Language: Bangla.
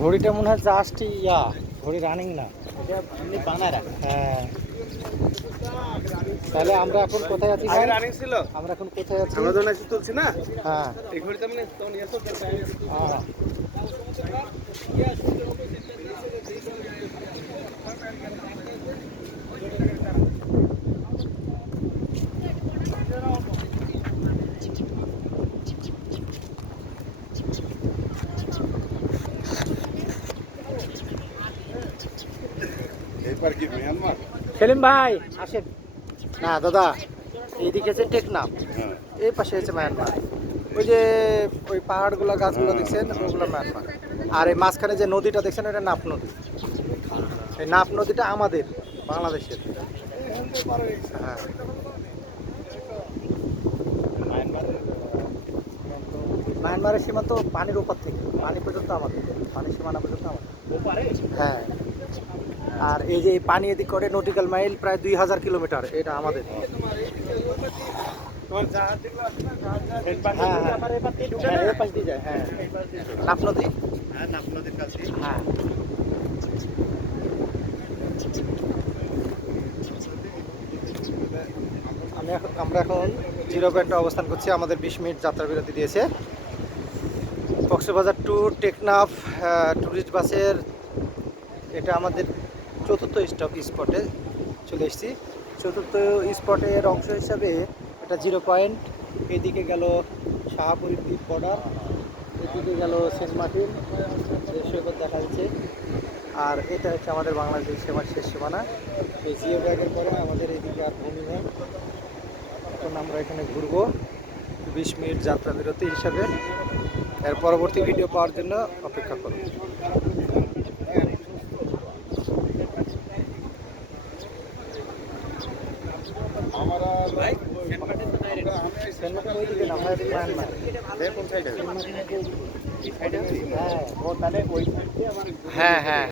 ঘড়িটা মনে হয় জাস্ট ঘড়ি রানিং না, হ্যাঁ। তাহলে আমরা এখন কোথায় আছি ভাই? রানিং ছিল। আমরা এখন কোথায় আছি? আমরা যখন এসে তুলছি না, হ্যাঁ এই ঘড়িটা মানে তখন হ্যাঁ। এরপর কি মিয়ানমার? সেলিম ভাই আসেন না দাদা, এইদিকে আছে টেকনাফ, হ্যাঁ। এই পাশে আছে মায়ানমার। ওই যে ওই পাহাড়গুলো গাছগুলো দেখছেন ওগুলো মায়ানমার। আর এই মাঝখানে যে নদীটা দেখছেন এটা নাফ নদী। এই নাফ নদীটা আমাদের বাংলাদেশের। হ্যাঁ মায়ানমারের সীমান্ত পানির ওপর থেকে পানি পর্যন্ত আমাদের, পানির সীমানা পর্যন্ত আমাদের। হ্যাঁ, আর এই যে এই পানি এদিক করে নটিক্যাল মাইল প্রায় 2000 কিলোমিটার, এটা আমাদের। হ্যাঁ হ্যাঁ, এই পাশ দিয়ে যায়। হ্যাঁ নাফ নদী, নাফ নদীর কাছে। হ্যাঁ। আমরা এখন জিরো পয়েন্টে অবস্থান করছি, আমাদের 20 মিনিট যাত্রা বিরতি দিয়েছে। কক্সবাজার টু টেকনাফ ট্যুরিস্ট বাসের এটা আমাদের চতুর্থ স্পটে চলে এসেছি। চতুর্থ স্পটের অংশ হিসাবে এটা জিরো পয়েন্ট, এদিকে গেল শাহপুরীর দ্বীপ বর্ডার, এদিকে গেল সেন্ট মার্টিন সৈকত দেখা যাচ্ছে, আর এটা হচ্ছে আমাদের বাংলাদেশ সীমার শেষ সীমানা। এই জিও ব্যাগের পরে আমাদের এদিকে আর ভূমি নেই। এখন আমরা এখানে ঘুরবো 20 মিনিট যাত্রা বিরতি হিসাবে। এর পরবর্তী ভিডিও পাওয়ার জন্য অপেক্ষা করুন। হ্যাঁ হ্যাঁ।